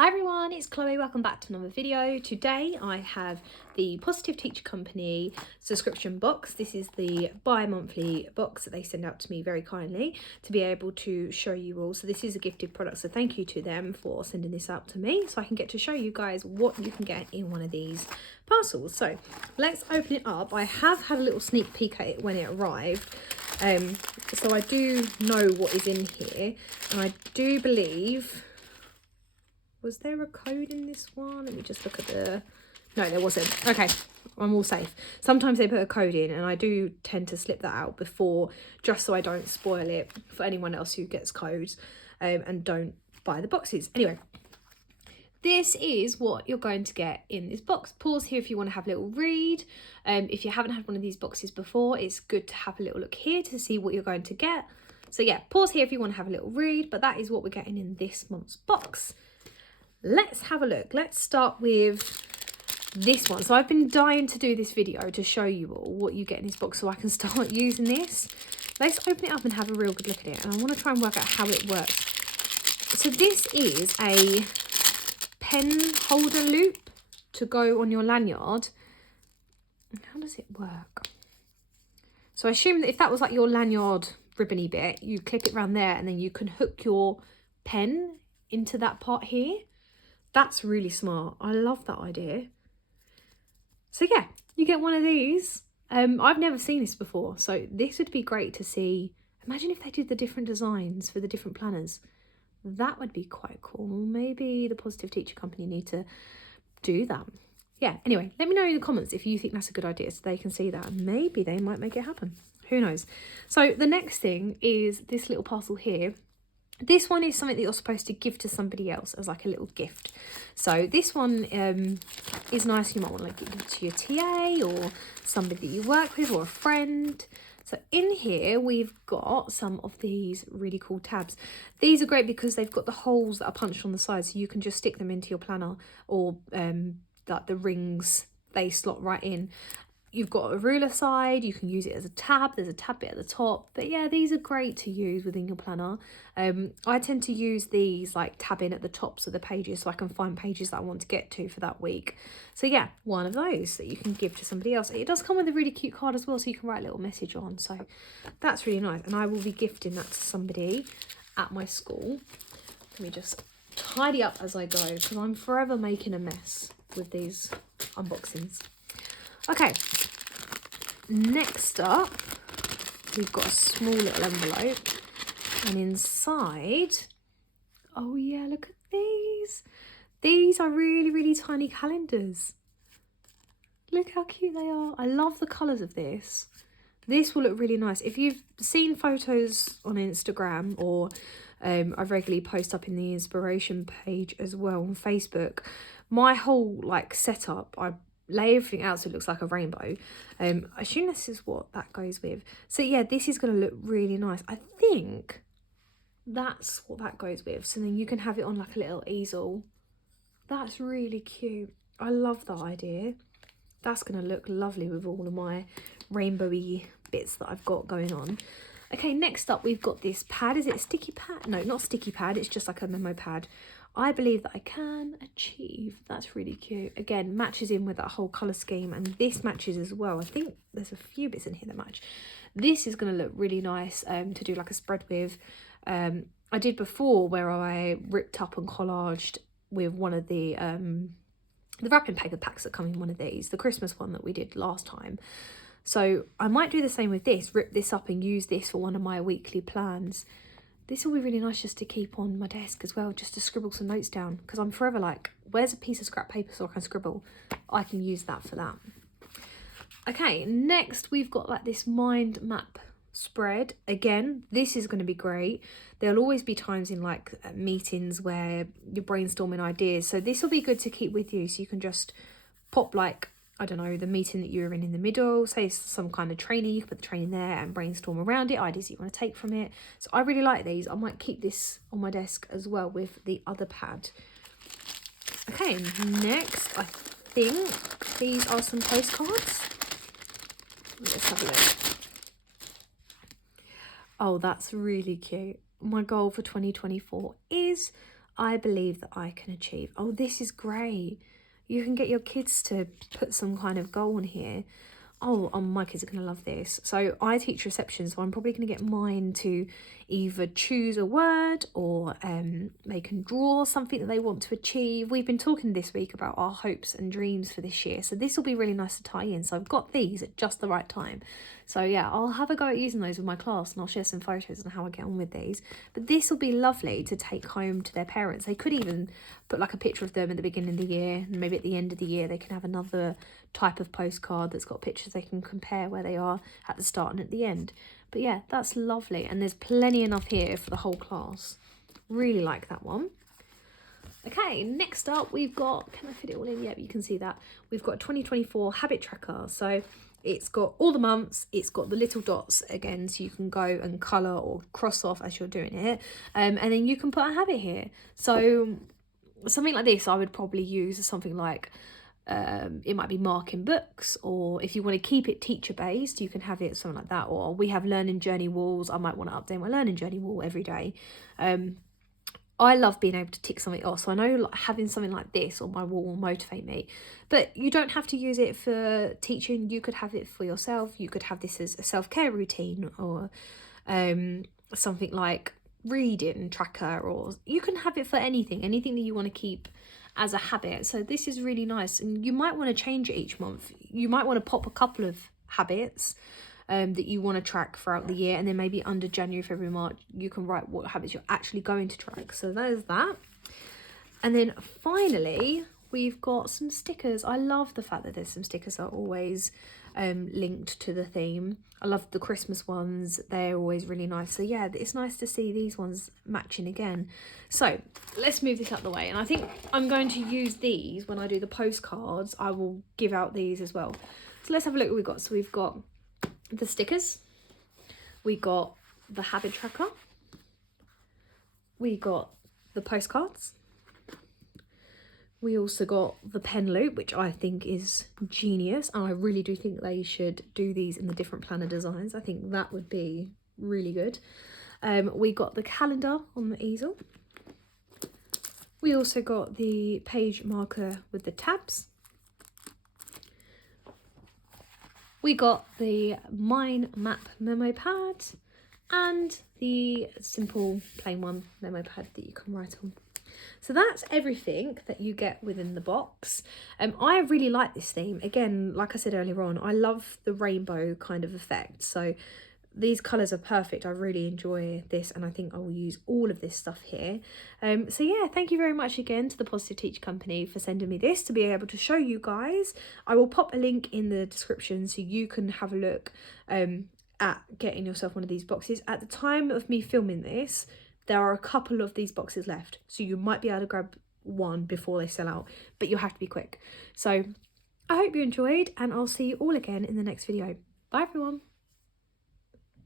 Hi everyone, it's Chloe. Welcome back to another video. Today I have the Positive Teacher Company subscription box. This is the bi-monthly box that they send out to me very kindly to be able to show you all. So this is a gifted product, so thank you to them for sending this out to me so I can get to show you guys what you can get in one of these parcels. So let's open it up. I have had a little sneak peek at it when it arrived. So I do know what is in here, and I do believe... Was there a code in this one? Let me just look at the... No, there wasn't. Okay, I'm all safe. Sometimes they put a code in and I do tend to slip that out before, just so I don't spoil it for anyone else who gets codes and don't buy the boxes. Anyway, this is what you're going to get in this box. Pause here if you want to have a little read. If you haven't had one of these boxes before, it's good to have a little look here to see what you're going to get. So yeah, pause here if you want to have a little read, but that is what we're getting in this month's box. Let's have a look. Let's start with this one. So I've been dying to do this video to show you all what you get in this box so I can start using this. Let's open it up and have a real good look at it. And I want to try and work out how it works. So this is a pen holder loop to go on your lanyard. How does it work? So I assume that if that was like your lanyard ribbony bit, you clip it around there and then you can hook your pen into that part here. That's really smart. I love that idea. So yeah, you get one of these. I've never seen this before, so this would be great to see. Imagine if they did the different designs for the different planners. That would be quite cool. Maybe the Positive Teacher Company need to do that. Yeah, anyway, let me know in the comments if you think that's a good idea so they can see that. Maybe they might make it happen. Who knows? So the next thing is this little parcel here. This one is something that you're supposed to give to somebody else as like a little gift. So this one is nice. You might want to give it to your TA or somebody that you work with or a friend. So in here, we've got some of these really cool tabs. These are great because they've got the holes that are punched on the side, so you can just stick them into your planner, or like the rings, they slot right in. You've got a ruler side, you can use it as a tab, there's a tab bit at the top. But yeah, these are great to use within your planner. I tend to use these like tabbing at the tops of the pages so I can find pages that I want to get to for that week. So yeah, one of those that you can give to somebody else. It does come with a really cute card as well, so you can write a little message on. So that's really nice. And I will be gifting that to somebody at my school. Let me just tidy up as I go because I'm forever making a mess with these unboxings. Okay, next up, we've got a small little envelope, and inside, oh yeah, look at these. These are really, really tiny calendars. Look how cute they are. I love the colours of this. This will look really nice. If you've seen photos on Instagram, or I regularly post up in the inspiration page as well on Facebook, my whole like setup, I lay everything out so it looks like a rainbow. I assume this is what that goes with. So yeah, this is going to look really nice. I think that's what that goes with. So then you can have it on like a little easel. That's really cute. I love that idea. That's going to look lovely with all of my rainbowy bits that I've got going on. Okay, next up we've got this pad. Is it a sticky pad? No, not sticky pad. It's just like a memo pad. I believe that I can achieve. That's really cute. Again, matches in with that whole colour scheme, and this matches as well. I think there's a few bits in here that match. This is going to look really nice to do like a spread with. I did before where I ripped up and collaged with one of the wrapping paper packs that come in one of these, the Christmas one that we did last time. So I might do the same with this, rip this up and use this for one of my weekly plans. This will be really nice just to keep on my desk as well, just to scribble some notes down, because I'm forever like, where's a piece of scrap paper so I can scribble? I can use that for that. Okay, next we've got like this mind map spread. Again, this is going to be great. There'll always be times in like meetings where you're brainstorming ideas. So this will be good to keep with you, so you can just pop like, I don't know, the meeting that you're in the middle, say some kind of training, you can put the training there and brainstorm around it, ideas that you want to take from it. So I really like these. I might keep this on my desk as well with the other pad. Okay, next, I think these are some postcards. Let's have a look. Oh, that's really cute. My goal for 2024 is I believe that I can achieve. Oh, this is great. You can get your kids to put some kind of goal in here. Oh, my kids are going to love this. So I teach reception, so I'm probably going to get mine to either choose a word or they can draw something that they want to achieve. We've been talking this week about our hopes and dreams for this year, so this will be really nice to tie in. So I've got these at just the right time. So yeah, I'll have a go at using those with my class, and I'll share some photos on how I get on with these. But this will be lovely to take home to their parents. They could even put like a picture of them at the beginning of the year, and maybe at the end of the year they can have another type of postcard that's got pictures they can compare where they are at the start and at the end. But yeah, that's lovely, and there's plenty enough here for the whole class. Really like that one. Okay, next up we've got, can I fit it all in? Yep, you can see that. We've got 2024 habit tracker. So it's got all the months, it's got the little dots again, so you can go and colour or cross off as you're doing it. And then you can put a habit here. So something like this I would probably use as something like, it might be marking books, or if you want to keep it teacher based, you can have it something like that. Or we have learning journey walls. I might want to update my learning journey wall every day. I love being able to tick something off, so I know like having something like this on my wall will motivate me. But you don't have to use it for teaching. You could have it for yourself. You could have this as a self-care routine, or something like reading tracker, or you can have it for anything that you want to keep as a habit. So this is really nice, and you might want to change it each month. You might want to pop a couple of habits that you want to track throughout the year, and then maybe under January, February, March you can write what habits you're actually going to track. So there's that. And then finally we've got some stickers. I love the fact that there's some stickers that are always linked to the theme. I love the Christmas ones, they're always really nice. So yeah, it's nice to see these ones matching again. So let's move this out the way, and I think I'm going to use these when I do the postcards. I will give out these as well. So let's have a look what we've got. So we've got the stickers, we got the habit tracker, we got the postcards, we also got the pen loop, which I think is genius, and I really do think they should do these in the different planner designs. I think that would be really good. We got the calendar on the easel. We also got the page marker with the tabs. We got the mind map memo pad and the simple plain one memo pad that you can write on. So that's everything that you get within the box. I really like this theme. Again, like I said earlier on, I love the rainbow kind of effect. So these colours are perfect. I really enjoy this, and I think I will use all of this stuff here. So yeah, thank you very much again to the Positive Teach Company for sending me this to be able to show you guys. I will pop a link in the description so you can have a look at getting yourself one of these boxes. At the time of me filming this, there are a couple of these boxes left, so you might be able to grab one before they sell out, but you'll have to be quick. So I hope you enjoyed, and I'll see you all again in the next video. Bye everyone.